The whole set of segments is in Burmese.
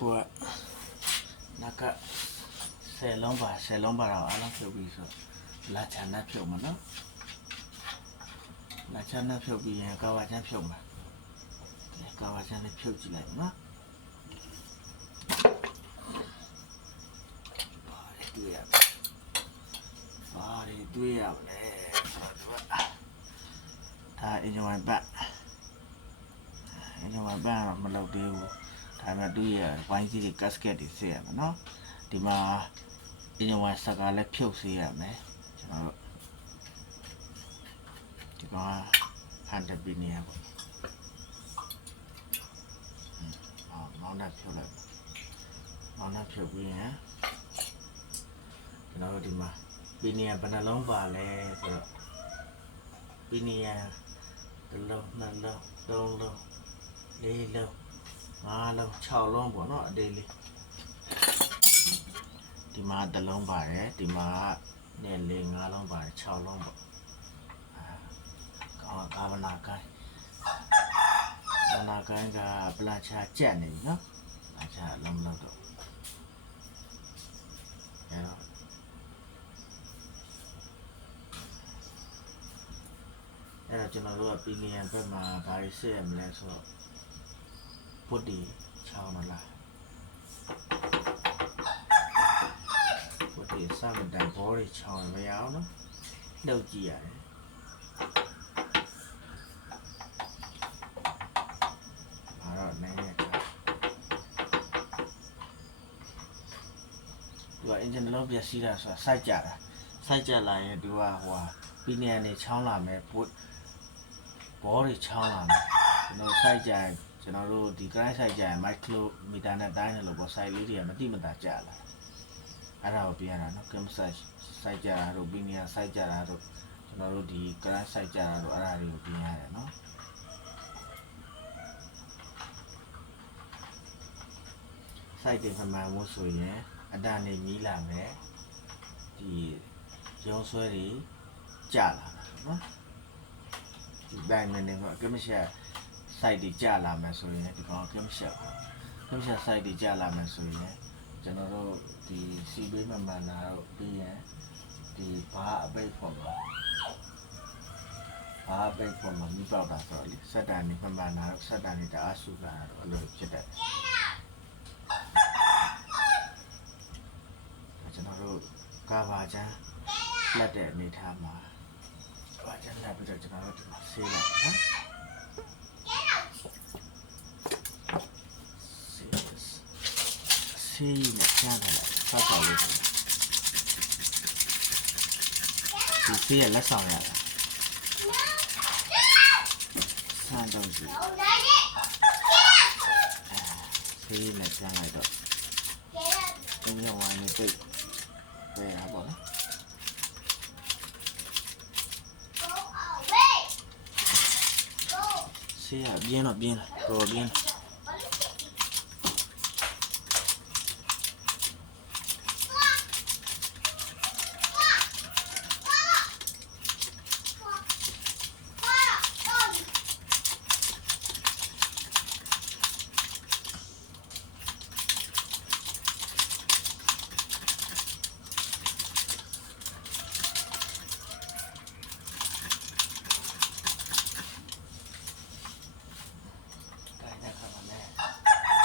ကိုကနက်ကဆယ်လုံးပါဆယ်လုံးပါတော့အားလုံးဖြုတ်ပြီးဆိုလာချာနဲ့ဖြုတ်မှာနော်လာချာနဲ့ဖြုတ်ပြီးရင်ကာဝါချမ်းဖြုတ်မှာဒီကာဝါချမ်းလေးဖြုတ်ကြည့်လိုက်နော်ပါတယ်တွေ့ရပါတယ်တွေ့ရမယ်ဒါအင်ဂျင်ဝိုင်ဘတ်အင်ဂျင်ဝိုင်ဘတ်တော့မလုပ်သေးဘူး ဒါပေမဲ့သူ့ရဲ့ဝိုင်းကြီးတွေ casket တွေဆေးရမယ်နော်ဒီမှာအင်ဂျင်ဝိုင်းဆက်ကလည်းဖြုတ်ဆေးရမယ်ကျွန်တော်တို့ဒီမှာဟန်တပီနီယာပေါ့အော်မောင်းနဲ့ဖြုတ်လိုက်မောင်းနဲ့ဖြုတ်ပြီးရင်ကျွန်တော်တို့ဒီမှာပီနီယာဘယ်နှလုံးပါလဲဆိုတော့ပီနီယာတစ်လုံးနှစ်လုံးသုံးလုံးလေးလုံး ငါးလုံး6လုံးပေါ့နော်အသေးလေးဒီမှာတစ်လုံးပါတယ်ဒီမှာနဲ့လေးငါးလုံးပါတယ်6လုံးပေါ့အာကာဗနာကိုင်းကာဗနာကိုင်းကပလာချာကြက်နေပြီနော်ပလာချာလုံးမလုံးတော့အဲတော့အဲ့တော့ကျွန်တော်တို့ကပီလီယံဘက်မှာဘာတွေစစ်ရမလဲဆိုတော့ పొట్టి చావనలా పొట్టి సాగు డబ్బోడి చావన వేయాలను డౌ చేయాలి భారత్ నేనే သူက engine လုံးပျက်စီးတာဆိုတာစိုက်ကြတာစိုက်ကြလာရင်သူကဟိုဟာပြီးနေရနေချောင်းလာမယ်ဘောတွေချောင်းလာမယ်ကျွန်တော်စိုက်ကြရင် ကျွန်တော်တို့ဒီ grind စိုက်ကြရင် micro meter နဲ့တိုင်းတယ်လို့ပေါ့စိုက်လေးတွေကမတိမတာကြလာအဲ့ဒါကိုပြင်ရတာနော် cam size စိုက်ကြတာတို့ပြီးနေရစိုက်ကြတာတို့ကျွန်တော်တို့ဒီ grind စိုက်ကြတာတို့အဲ့ဒါတွေကိုပြင်ရတယ်နော်စိုက်တဲ့ပမာဏမို့ဆိုရင်အတန်နေမီးလာမယ်ဒီရုံးဆွဲတွေကြလာတာနော်ဒီတိုင်းနေနေမှာကမရှာ site တွေကြာလာမယ်ဆိုရင်ဒီကောင်ကမရှာပေါ့ကမရှာ site တွေကြာလာမယ်ဆိုရင်ကျွန်တော်တို့ဒီစီဘေးမမှန်တာတော့ပြီးရင်ဒီဘာအပိတ်ဖို့မှာဘာအပိတ်ဖို့မှာမိပေါက်တာဆိုတော့လေစက်တန်နေမှန်မှန်တာတော့စက်တန်နေတအားစုလာတော့အလိုဖြစ်တယ်ကျွန်တော်တို့ကာဘာချမ်းလက်တဲ့အနေထားမှာကာဘာချမ်းလက်ပြီးတော့ကျွန်တော်တို့ဒီမှာဆေးလိုက်နော် ဆေးနဲ့ကျန်တယ်ဆောက်ဆောင်လေးဒီဆေးရလက်ဆောင်ရတာဆန်းတော့ကြည့်ဆေးနဲ့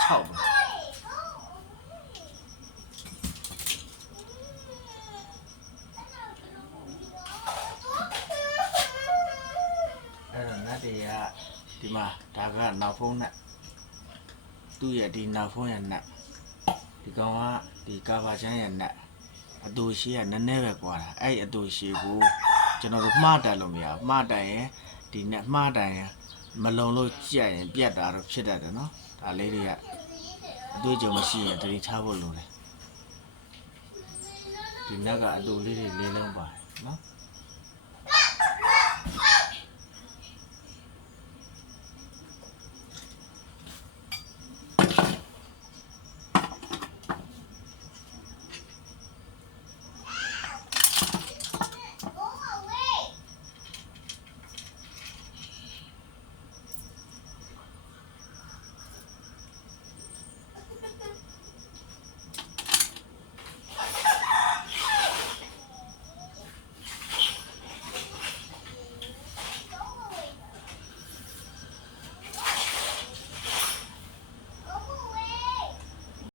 6ပဲအဲ့တော့နတ်တွေကဒီမှာဒါကနောက်ဖုံးနဲ့သူ့ရဲ့ဒီနောက်ဖုံးရဲ့နဲ့ဒီကောင်ကဒီကာဗာချမ်းရဲ့နဲ့အတူရှိကနည်းနည်းပဲကွာတာအဲ့အတူရှိကိုကျွန်တော်တို့မှားတက်လို့မရဘူးမှားတက်ရင်ဒီနဲ့မှားတက်ရင် မလုံလို့ကြက်ရင်ပြက်တာတော့ဖြစ်တတ်တယ်နော်ဒါလေးတွေကအတွေ့အကြုံမရှိရင်တတိထားဖို့လိုတယ်ဒီနက်ကအတူလေးတွေလေးလုံးပါတယ်နော်